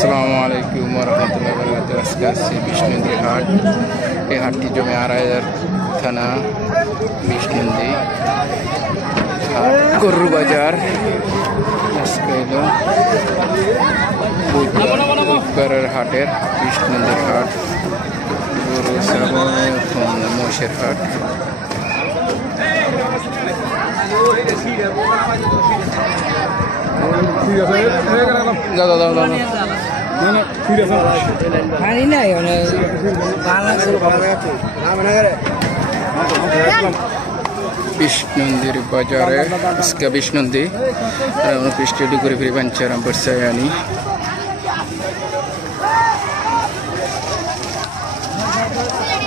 আসসালামু আলাইকুম রহমতুল্লাহ বরকাতুহু। আজকে আসছি বিষ্ণুন্দী হাট। এই হাটটি জমি আড়াইহাজার থানা বিষ্ণুন্দী গরুর বাজার। আজকে এলো বুধবারের হাটের বিষ্ণুন্দীর হাট, গরু ছাগল মোষের হাট। বিষ্ণুন্দীর বাজারে আজকে বিষ্ণুন্দী পৃষ্ঠটি ঘুরে ফিরে বাঞ্চারাম বর্ষায় আনি।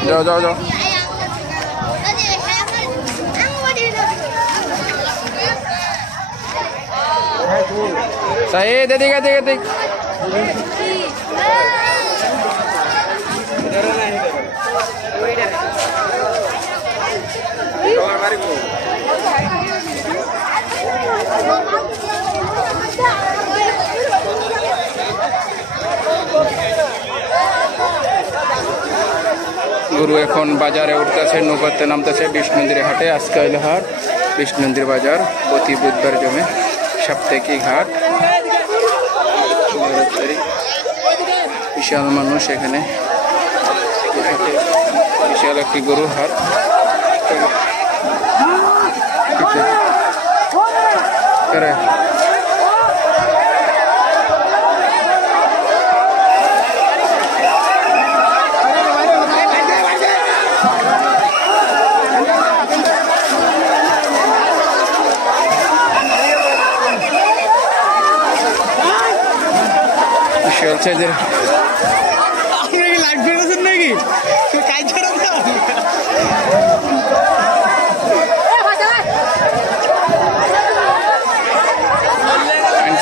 যাও যাও যাও saya detik গরু এখন বাজারে উঠতেছে, নৌকাতে নামতেছে বিষ্ণুন্দীর হাটে। আজকে হইল হাট বিষ্ণুন্দীর বাজার, প্রতি বুধবার জমে সাপ্তাহিক হাট। বিশাল মানুষ এখানে, বিশাল একটি গরু হাট।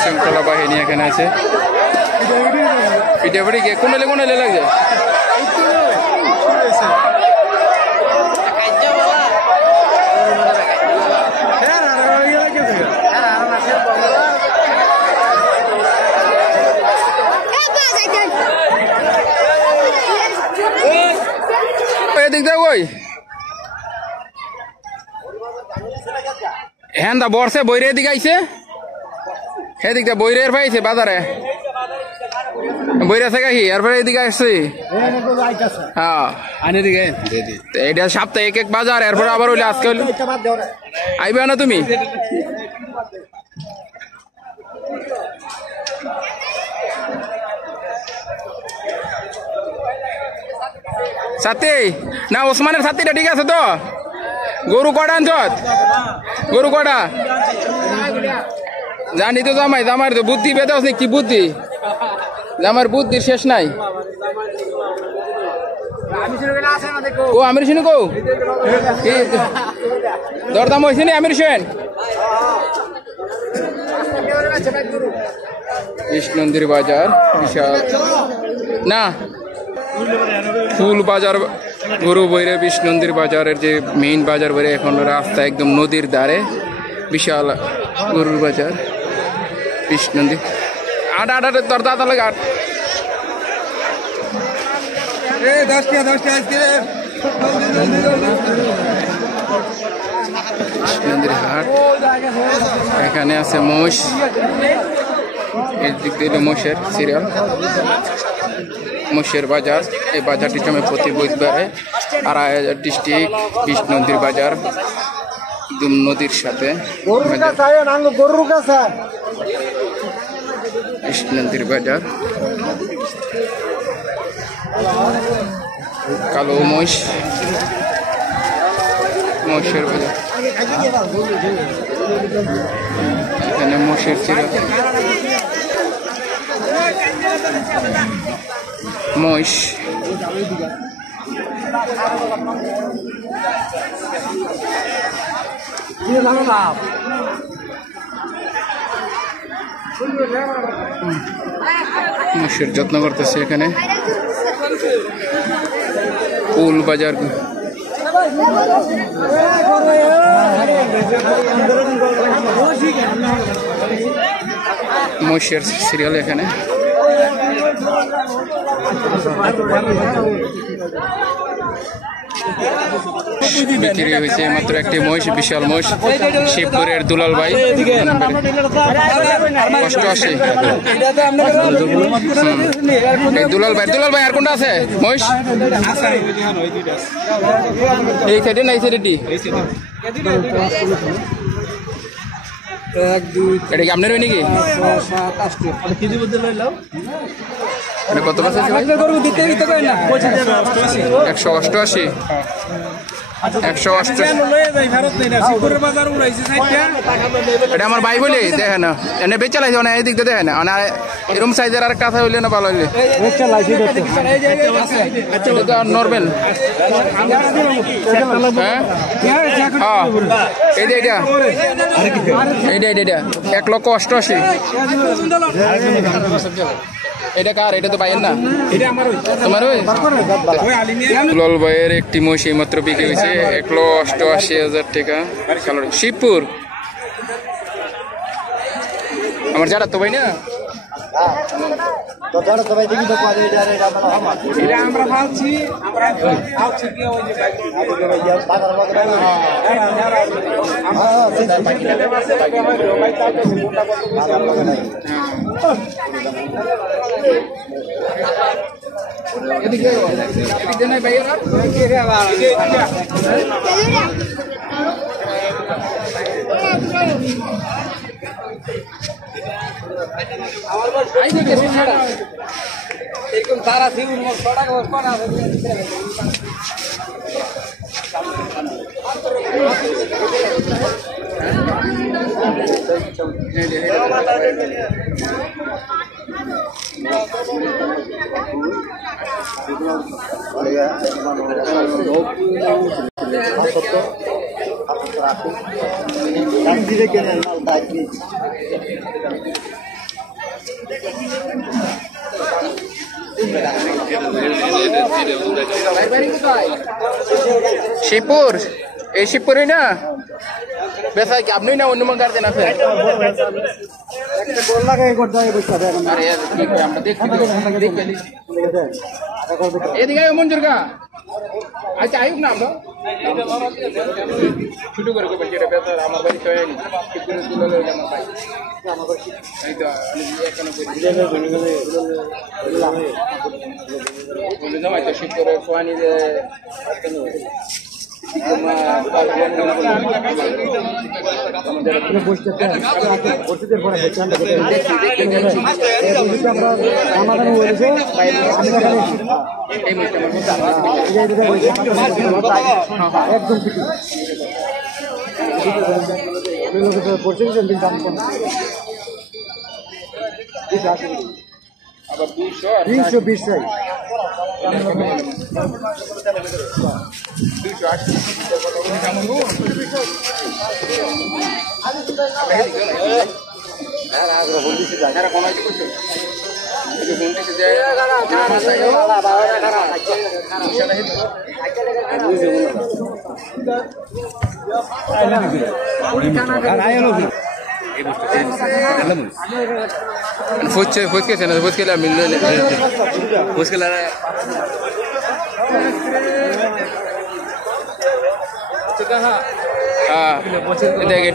শৃঙ্খলা বাহিনী এখানে আছে। পিঠাপুটি কোনলে লাগে হ্যাঁ দা বর্ষে বৈরে দিকে আইছে, সেদিকটা বৈরের পাইছে বাজারে বৈরা থেকে এরপরে এদিকে আসছে। হ্যাঁ এটা সপ্তাহে এক বাজার, এরপরে আবার হইলে আজকে হইলে আইবে না তুমি। সাথী না ওসমানের সাথীটা ঠিক আছে তো? গরু কটা আনছ? গরু কটা জানি তো জামাই, জামার তো বুদ্ধি পেতে আসনি। কি বুদ্ধি? জামার বুদ্ধির শেষ নাই। ও আমির শুনি কৌ দরদাম হয়েছে নি আমির সেন? বিষ্ণুন্দীর বাজার বিশাল না ফুল বাজার গরু বইরে। বিষ্ণুন্দীর বাজারের যে মেইন বাজার বইরে, এখন রাস্তা একদম নদীর ধারে বিশাল গরুর বাজার বিষ্ণুন্দী। আট তোর দাদা লাগে আট বিষ্ণুন্দীর হাট। এখানে আছে মোষ, এর দিক দিয়ে মোষের সিরিয়াল, মোষের বাজার। এই বাজারটি জমে প্রতি বুধবারে। আড়াইহাজার ডিস্ট্রিক্ট বিষ্ণুন্দীর বাজার, একদম নদীর সাথে বিষ্ণুন্দীর বাজার। কালো মোষ, মোষের বাজার। এখানে মোষের সিরিয়াল, মহিষ। মোষের যত্ন করতেছে এখানে। ফুল বাজার মহিষের সিরিয়াল এখানে। বিক্রি হয়েছে মাত্র একটি মহিষ, বিশাল মহিষ, শিবপুরের দুলাল ভাই। 88। দুলাল ভাই আর কোনটা আছে মহিষ? এই সাইডে না এই সাইডে? এটা কি আপনার হয় নাকি? কত পার্সেন্ট? 188। 188। এটা আমার ভাই বলে দেখে না, এনে বেচা লাইছে না, এই দিক দিয়ে দেখে না, এরকম সাইজের আর কাঁথা হইলে না ভালো হইলে নর্মাল। হ্যাঁ এইটা 1,88,000। এটা কার? এটা তো পাইয়েন না, তোমার দুলাল ভাইয়ের একটি মহিষ মাত্র বিক্রি হয়েছে 1,88,000 টাকা। শিবপুর আমার যারা তো ভাই না, এরকম তারা শিবপুর, এই শিবপুরে না বেসা কি আপনি না অন্য গার্জেন দেন আছে? এদিকে মঞ্জুর গা আচ্ছা আয়ুক না আমরা ছুটু করে আমার বাড়ি শিব করে পানি আবার 220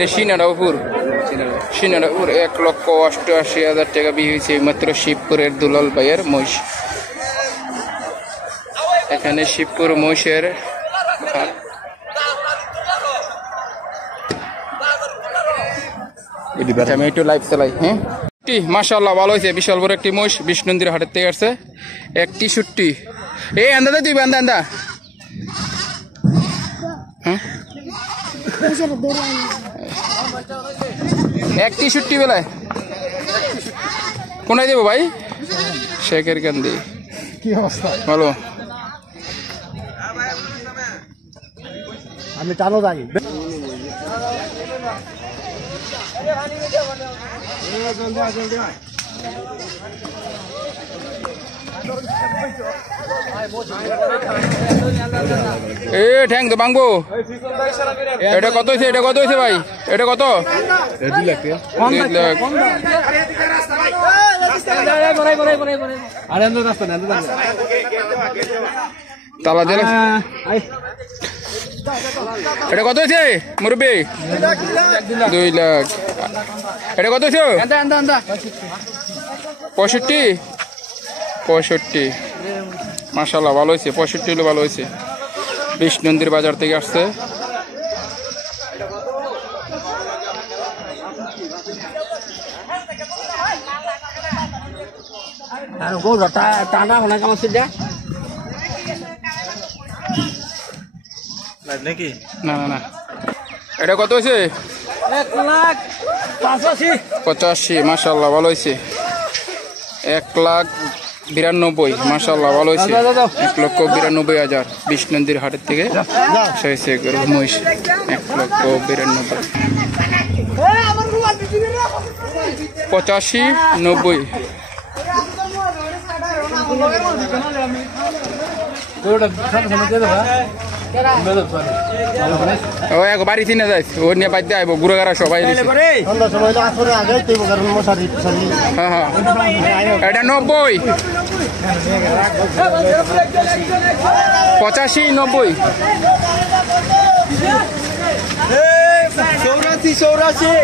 সিনারাপুর 1,88,000 টাকা বিয়ে হয়েছে মাত্র শিবপুরের দুলাল ভাইয়ের মহিষ। এখানে শিবপুর মহিষের আমি একটু লাইভ চালাই। হ্যাঁ মাশাআল্লাহ ভালো হয়েছে, বিশাল বড় একটি মহিষ বিষ্ণুন্দির হাটের থেকে আসছে। 61 এই আন্দা তুই আন্দা আন্দা হ্যাঁ 61 বেলায় কোনায় দেবো ভাই? শেখের কান্দি। কি অবস্থা? ভালো। আমি টানো যাই এ ঠ্যাং তো ভাঙবো। এটা কত হয়েছে? এটা কত হয়েছে ভাই? এটা কত? 2 লাখ। তালা দিলে এটা কত হয়েছে মুরব্বী? 2 লাখ। এটা কত হয়েছে? 65। মাশাআল্লাহ ভালো হয়েছে, 65 হলে ভালো হয়েছে। বিষ্ণুনদীর বাজার থেকে আসছে। না না না, এটা কত হয়েছে? 1,85,000। মাশাআল্লাহ ভালো হয়েছে। 1,92,000। মাশাআল্লাহ ভালো হয়েছে। 1,92,000 বিষ্ণুনদীর হাটের থেকে হয়েছে মহিষ। 1,92,000। 85, 90। ও এক বাড়ি তিনে যাই ও নিয়ে বাদ দিয়ে আইব গুড়াগাড়া সবাই। হ্যাঁ হ্যাঁ, এটা 90। 85, 90। 84।